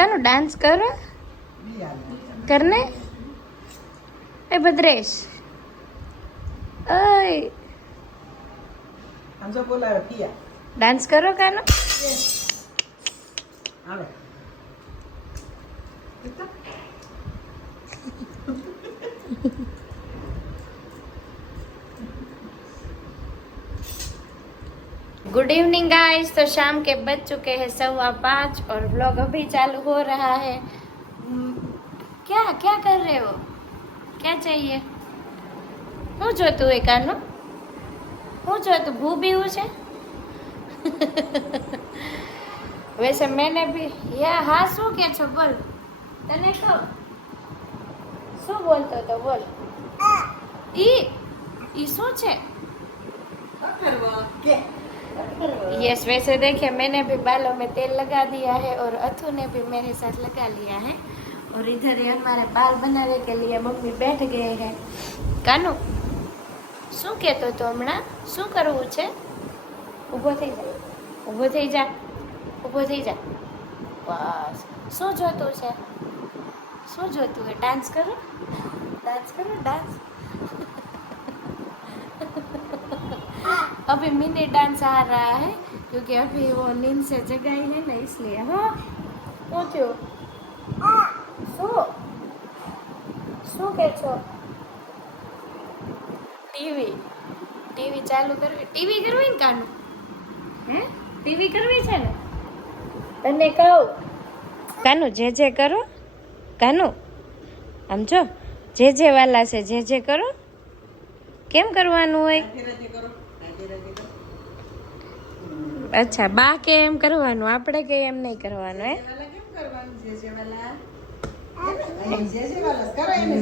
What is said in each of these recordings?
કાનો dance કરો કરને એ ભદ્રેશ ઓય हमसे बोला किया ડાન્સ કરો કાનો આવે गुड इवनिंग गाइस। तो शाम के बज चुके हैं 5:15 और व्लॉग अभी चालू हो रहा है। क्या क्या कर रहे हो? क्या चाहिए? હું જોતું એ કાનો હું જોતું ભૂબી હું છે वैसे मैंने भी या हाँ શું કે છો બોલ તને કહું શું બોલતો તો બોલ ઈ શું છે यस वैसे देखिए मैंने भी बालों में तेल लगा दिया है और अथु ने भी मेरे साथ लगा लिया है और इधर ही हमारे बाल बनाने के लिए मम्मी बैठ गए हैं। कानू શું કહેતો તો હમણાં શું કરવું છે? ઊભો થઈ જા ઊભો થઈ જા ઊભો થઈ જા બસ શું જોતું છે શું જોતું है? डांस करो डांस अभी मिनी डांस आ रहा है क्योंकि अभी वो नींद से जगाई है ना इसलिए। हाँ पूछो શું કે છો? ટીવી ચાલુ કરવી ટીવી કરવી ને કાનું હે ટીવી કરવી છે ને તને કહું કાનું જે કરો કાનું આમ જો જે વાલા છે જે કરો કેમ કરવાનું હોય? અચ્છા બા કે એમ કરવાનું આપણે કે એમ નહીં કરવાનું હે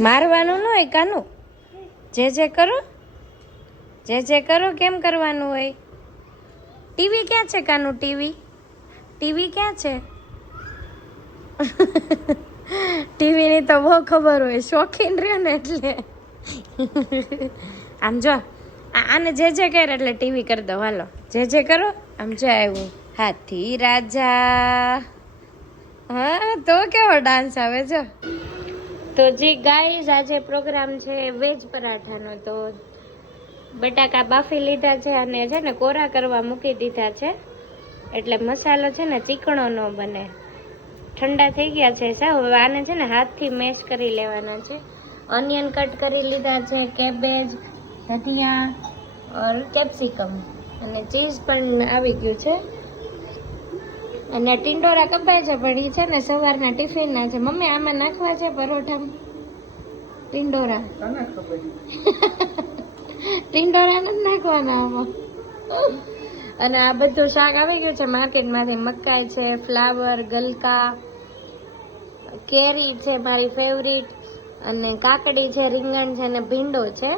મારવાનું ન હોય કાનું જે કરો કેમ કરવાનું હોય? ટીવી ક્યાં છે કાનું? ટીવી ક્યાં છે? ટીવીની તો બહુ ખબર હોય શોખીન રહ્યો ને એટલે આમ જો આને જે કરે એટલે ટીવી કરી દો હાલો જે કરો આમ જો આવ્યું હાથી રાજા હા તો કેવો ડાન્સ આવે જો। તો જી ગાઈઝ આજે પ્રોગ્રામ છે વેજ પરાઠાનો। તો બટાકા બાફી લીધા છે અને છે ને કોરા કરવા મૂકી દીધા છે એટલે મસાલો છે ને ચીકણો ન બને। ઠંડા થઈ ગયા છે સાવ હવે આને છે ને હાથથી મેશ કરી લેવાના છે। ઓનિયન કટ કરી લીધા છે, કેબેજ, ધનિયા ઓર કેપ્સિકમ અને ચીઝ પણ આવી ગયું છે અને ટિંડોરા કપાય છે પણ એ છે ને સવારના ટિફિનના છે। મમ્મી આમાં નાખવા છે પરોઠામાં ટિંડોરા ટિંડોરા નથી નાખવાના આમાં। અને આ બધું શાક આવી ગયું છે માર્કેટમાંથી મકાઈ છે, ફ્લાવર, ગલકા, કેરી છે મારી ફેવરિટ અને કાકડી છે, રીંગણ છે અને ભીંડો છે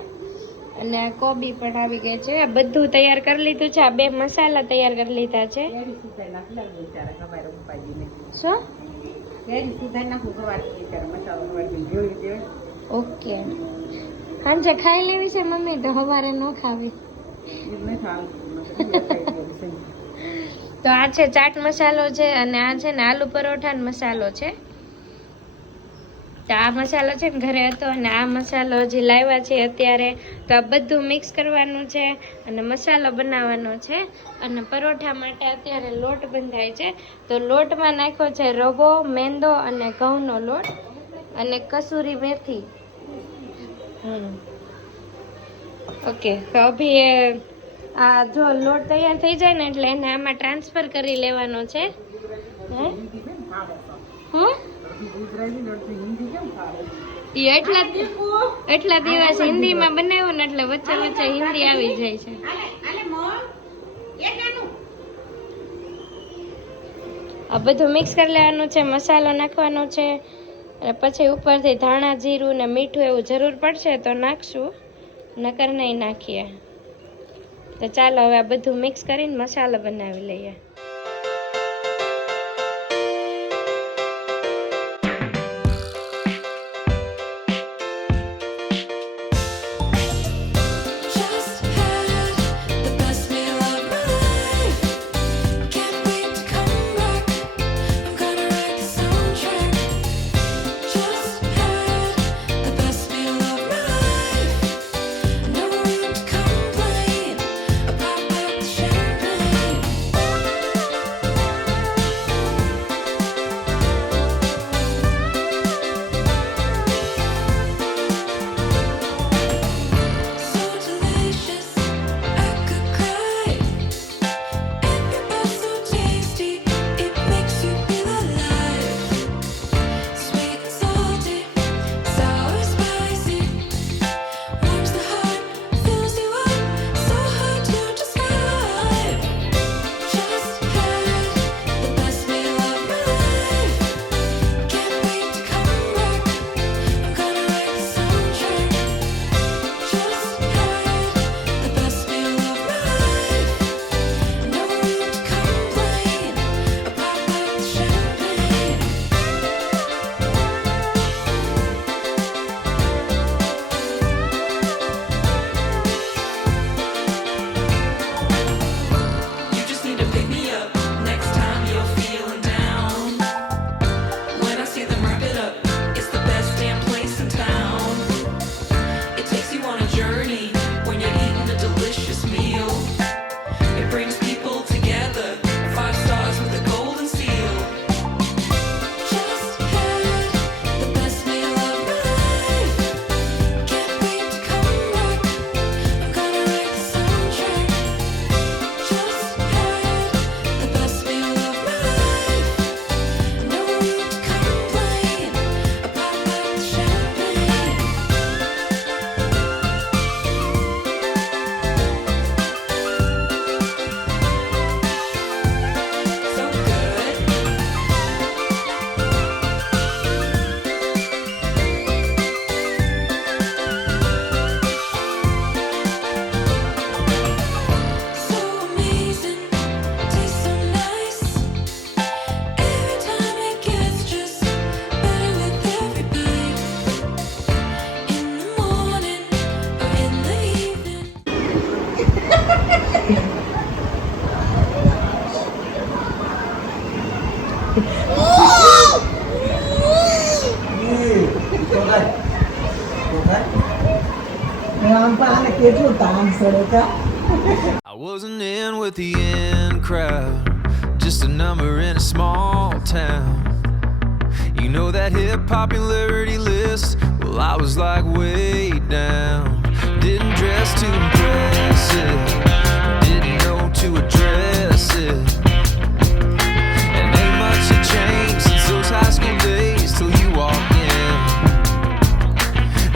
અને આ કોબી પણ આવી ગઈ છે। આ બધું તૈયાર કરી લીધું છે। આ બે મસાલા તૈયાર કરી લીધા છે। શું ઓકે સાંજે ખાઈ લેવી છે મમ્મી તો સવારે ન ખાવી। તો આ છે ચાટ મસાલો છે અને આ છે ને આલુ પરોઠાનો મસાલો છે। તો આ મસાલો છે ને ઘરે હતો અને આ મસાલો જે લાવ્યા છે અત્યારે। તો આ બધું મિક્સ કરવાનું છે અને મસાલો બનાવવાનો છે અને પરોઠા માટે અત્યારે લોટ બંધાય છે। તો લોટમાં નાખ્યો છે રવો, મેંદો અને ઘઉંનો લોટ અને કસૂરી મેથી। ઓકે તો અભી આ જો લોટ તૈયાર થઈ જાય ને એટલે એને આમાં ટ્રાન્સફર કરી લેવાનો છે। એટલા દિવસ હિન્દીમાં બનાવ્યો ને એટલે વચ્ચે વચ્ચે હિન્દી આવી જાય છે। આ બધું મિક્સ કરી લેવાનું છે, મસાલો નાખવાનો છે અને પછી ઉપરથી ધાણા, જીરું ને મીઠું એવું જરૂર પડશે તો નાખશું, નકર નહીં નાખીએ। તો ચાલો હવે આ બધું મિક્સ કરીને મસાલો બનાવી લઈએ। આમ પણ આને કેટલું તાણ સડે કા I wasn't in with the in crowd, just a number in a small town. You know that hip popularity list? Well, I was like way down. Didn't dress too impressive, didn't know to address it. And ain't much had changed since those high school days till you walked in.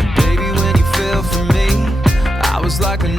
And baby, when you fell for me, I was like a